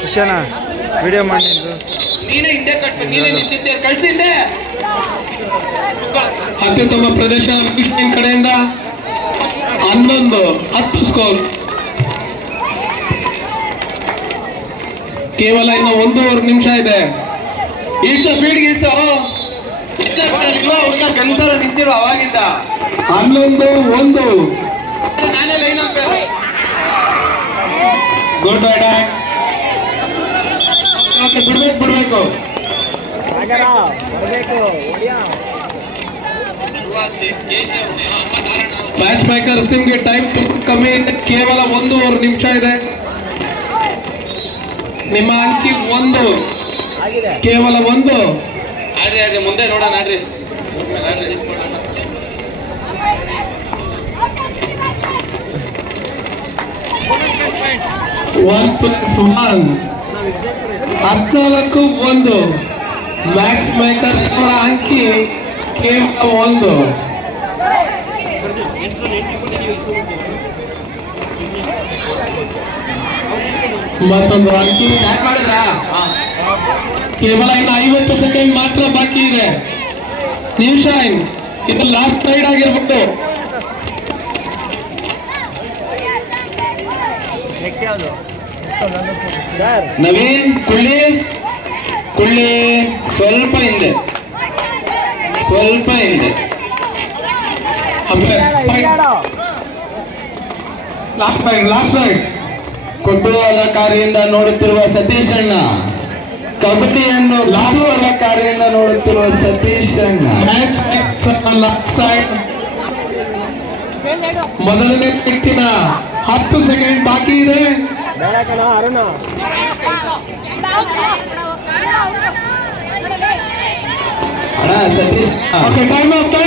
ಕಿಶನ video ಮಾಡಿ ನೀನೇ ಹಿಂದೆ ಕಟ್ಬೇಕು, ನೀನೇ ನಿಂತಿದ್ದೆ ಕಳ್ಸಿದ್ದೆ. ಅತ್ಯುತ್ತಮ ಪ್ರದರ್ಶನ ಕೃಷ್ಣನ್ ಕಡೆಯಿಂದ 11-10 ಸ್ಕೋರ್. ಕೇವಲ ಇನ್ನು 1 ನಿಮಿಷ ಇದೆ. ಇಳ್ಸೋ ಫೀಲ್ಡ್ಗೆ ಇಳ್ಸೋ. ಹುಡುಗ ಗಂತರ ನಿಂತಿರೋ ಅವಾಗಿಂದ 11-1. ನಾನೇ ಲೈನ್ ಅಪ್. Good attack. ಬಿಡ್ಬೇಕು ಮ್ಯಾಚ್ ಮೇಕರ್ಸ್ ನಿಮ್ಗೆ ಟೈಮ್ ಕಮ್ಮಿ ಇದೆ, ಕೇವಲ 1 ನಿಮಿಷ ಇದೆ. ನಿಮ್ಮ ಅಂಕಿ 1, ಕೇವಲ 1. ಆಡ್ರಿ ಮುಂದೆ ನೋಡೋಣ. ಆಡ್ರಿ 1+1 14-1. ಮ್ಯಾಚ್ ಮೇಕರ್ಸ್ ಅಂಕಿ ಕೇವಲ 1. ಮತ್ತೊಂದು ಅಂಕಿ ಕೇವಲ ಇನ್ನು 50 ಸೆಕೆಂಡ್ ಮಾತ್ರ ಬಾಕಿ ಇದೆ. ನಿಮಿಷ ಇದು ಲಾಸ್ಟ್ ರೈಡ್ ಆಗಿರ್ಬಿಟ್ಟು. ನವೀನ್ ಕುಳ್ಳಿ ಸ್ವಲ್ಪ ಹಿಂದೆ ಲಾಸ್ಟ್ ರೈಡ್. ಕುತೂಹಲಕಾರಿಯಿಂದ ನೋಡುತ್ತಿರುವ ಸತೀಶ್ ಅಣ್ಣ, ಕಬಡ್ಡಿಯನ್ನು ಕುತೂಹಲಕಾರಿಯಿಂದ ನೋಡುತ್ತಿರುವ ಸತೀಶ್ ಅಣ್ಣ. Match last raid. ಮೊದಲನೇ ವ್ಯಕ್ತಿನ 10 ಸೆಕೆಂಡ್ ಬಾಕಿ ಇದೆ. ಅಣ್ಣ ಸತೀಶ್ ಟೈಮ್